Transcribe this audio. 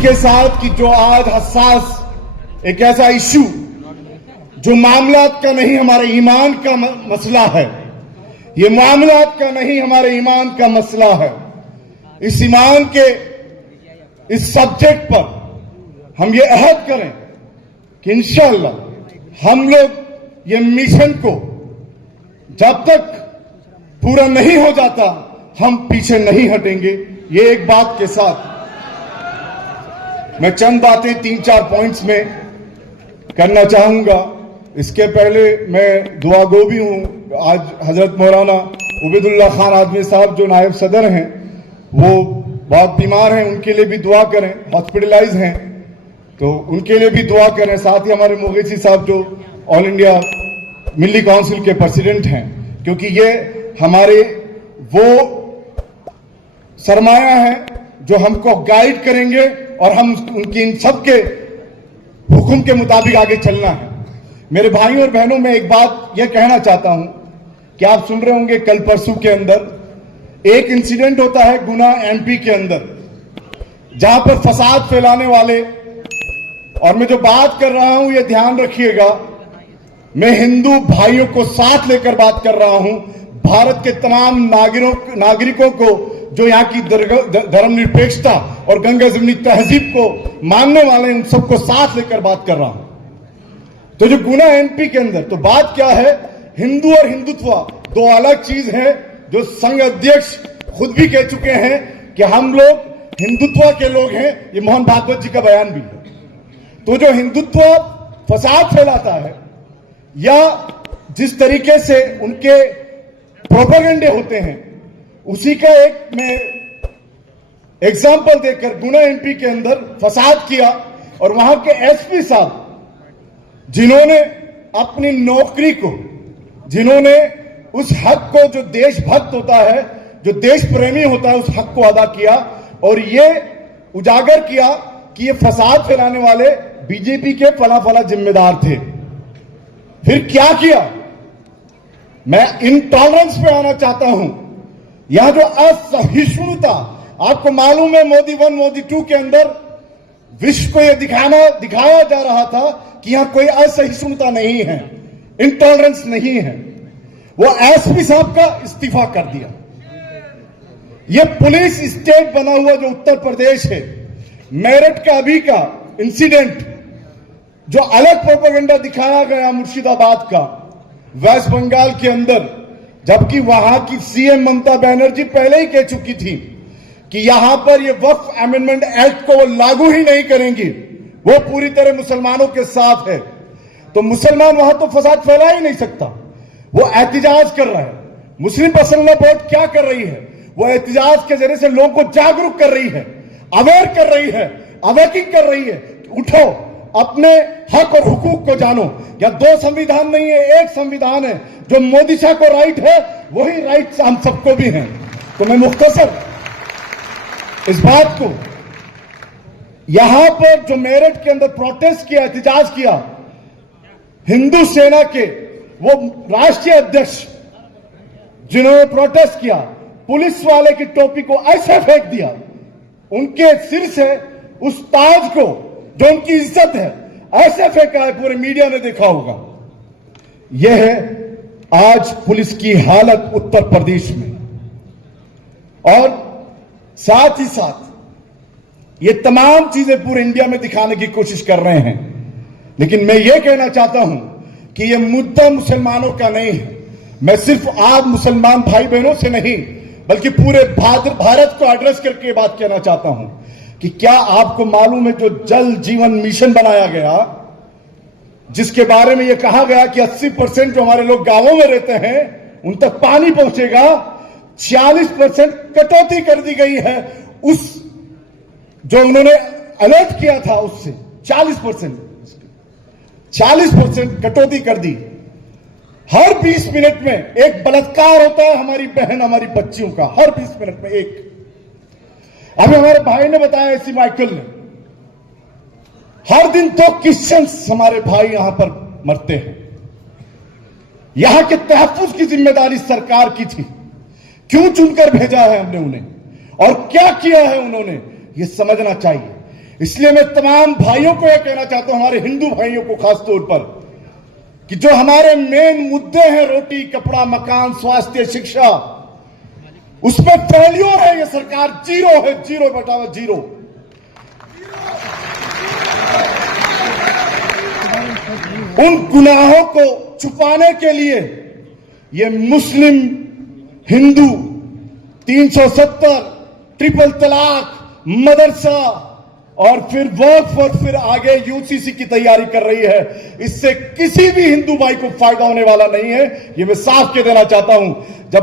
के साथ कि जो आज हसास एक ऐसा इश्यू जो मामलात का नहीं हमारे ईमान का मसला है, ये मामलात का नहीं हमारे ईमान का मसला है। इस ईमान के इस सब्जेक्ट पर हम ये अहद करें कि इंशाअल्लाह हम लोग ये मिशन को जब तक पूरा नहीं हो जाता हम पीछे नहीं हटेंगे। ये एक बात के साथ मैं चंद बातें 3-4 पॉइंट्स में करना चाहूंगा। इसके पहले मैं दुआ गो भी हूं। आज हजरत मौलाना उबैदुल्लाह खान आजमी साहब जो नायब सदर हैं वो बहुत बीमार हैं, उनके लिए भी दुआ करें, हॉस्पिटलाइज हैं तो उनके लिए भी दुआ करें। साथ ही हमारे मुगीसी साहब जो ऑल इंडिया मिली काउंसिल के प्रेसिडेंट हैं, क्योंकि ये हमारे वो सरमाया है जो हमको गाइड करेंगे और हम उनकी इन सबके हुक्म के मुताबिक आगे चलना है। मेरे भाइयों और बहनों, मैं एक बात यह कहना चाहता हूं कि आप सुन रहे होंगे कल परसों के अंदर एक इंसिडेंट होता है गुना एमपी के अंदर, जहां पर फसाद फैलाने वाले, और मैं जो बात कर रहा हूं ये ध्यान रखिएगा, मैं हिंदू भाइयों को साथ लेकर बात कर रहा हूं, भारत के तमाम नागरिकों को जो यहाँ की धर्मनिरपेक्षता और गंगा जमनी तहजीब को मानने वाले उन सबको साथ लेकर बात कर रहा हूं। तो जो गुना एमपी के अंदर, तो बात क्या है, हिंदू और हिंदुत्व दो अलग चीज है, जो संघ अध्यक्ष खुद भी कह चुके हैं कि हम लोग हिंदुत्व के लोग हैं। ये मोहन भागवत जी का बयान भी है। तो जो हिंदुत्व फसाद फैलाता है या जिस तरीके से उनके प्रोपेगेंडे होते हैं, उसी का एक मैं एग्जाम्पल देकर गुना एमपी के अंदर फसाद किया और वहां के एसपी साहब जिन्होंने अपनी नौकरी को, जिन्होंने उस हक को, जो देशभक्त होता है, जो देश प्रेमी होता है, उस हक को अदा किया और ये उजागर किया कि ये फसाद फैलाने वाले बीजेपी के फला जिम्मेदार थे। फिर क्या किया? मैं इंटॉलरेंस पे आना चाहता हूं। यहां जो असहिष्णुता, आपको मालूम है मोदी 1 मोदी 2 के अंदर विश्व को यह दिखाया जा रहा था कि यहां कोई असहिष्णुता नहीं है, इंटॉलरेंस नहीं है। वो एसपी साहब का इस्तीफा कर दिया। यह पुलिस स्टेट बना हुआ जो उत्तर प्रदेश है, मेरठ का अभी का इंसिडेंट जो अलग प्रोपेगेंडा दिखाया गया मुर्शिदाबाद का, वेस्ट बंगाल के अंदर, जबकि वहां की सीएम ममता बनर्जी पहले ही कह चुकी थी कि यहां पर ये वक्फ अमेंडमेंट एक्ट को वो लागू ही नहीं करेंगी, वो पूरी तरह मुसलमानों के साथ है। तो मुसलमान वहां तो फसाद फैला ही नहीं सकता, वो एहतिजाज कर रहा है। मुस्लिम पर्सनल बोर्ड क्या कर रही है? वो एहतिजाज के जरिए से लोगों को जागरूक कर रही है, अवेयर कर रही है, अवेकिंग कर रही है। उठो, अपने हक और हुकूक को जानो। या 2 संविधान नहीं है, एक संविधान है। जो मोदी शाह को राइट है वही राइट हम सबको भी हैं। तो मैं मुख्तसर इस बात को, यहां पर जो मेरठ के अंदर प्रोटेस्ट किया, एहतिजाज किया, हिंदू सेना के वो राष्ट्रीय अध्यक्ष जिन्होंने प्रोटेस्ट किया, पुलिस वाले की टोपी को ऐसे फेंक दिया, उनके सिर से उस ताज को जो उनकी इज्जत है ऐसे फेंका है, पूरे मीडिया ने देखा होगा। यह है आज पुलिस की हालत उत्तर प्रदेश में। और साथ ही साथ ये तमाम चीजें पूरे इंडिया में दिखाने की कोशिश कर रहे हैं। लेकिन मैं ये कहना चाहता हूं कि ये मुद्दा मुसलमानों का नहीं है। मैं सिर्फ आप मुसलमान भाई बहनों से नहीं बल्कि पूरे भारत को एड्रेस करके बात कहना चाहता हूं कि क्या आपको मालूम है जो जल जीवन मिशन बनाया गया, जिसके बारे में यह कहा गया कि 80% जो हमारे लोग गांवों में रहते हैं उन तक पानी पहुंचेगा, 46% कटौती कर दी गई है उस जो उन्होंने अलर्ट किया था उससे 40% कटौती कर दी। हर 20 मिनट में एक बलात्कार होता है हमारी बहन, हमारी बच्चियों का, हर 20 मिनट में एक। अभी हमारे भाई ने बताया, इसी माइकल ने, हर दिन 2 क्रिश्चियंस हमारे भाई यहां पर मरते हैं। यहां के तहफ्फुज की जिम्मेदारी सरकार की थी, क्यों चुनकर भेजा है हमने उन्हें और क्या किया है उन्होंने, यह समझना चाहिए। इसलिए मैं तमाम भाइयों को यह कहना चाहता हूं, हमारे हिंदू भाइयों को खासतौर पर, कि जो हमारे मेन मुद्दे हैं, रोटी, कपड़ा, मकान, स्वास्थ्य, शिक्षा, उसमें फेल्योर है ये सरकार, जीरो है, जीरो बटावा जीरो। उन गुनाहों को छुपाने के लिए ये मुस्लिम हिंदू 370, ट्रिपल तलाक, मदरसा और फिर वक्फ और फिर आगे यूसीसी की तैयारी कर रही है। इससे किसी भी हिंदू भाई को फायदा होने वाला नहीं है, ये मैं साफ कह देना चाहता हूं। जब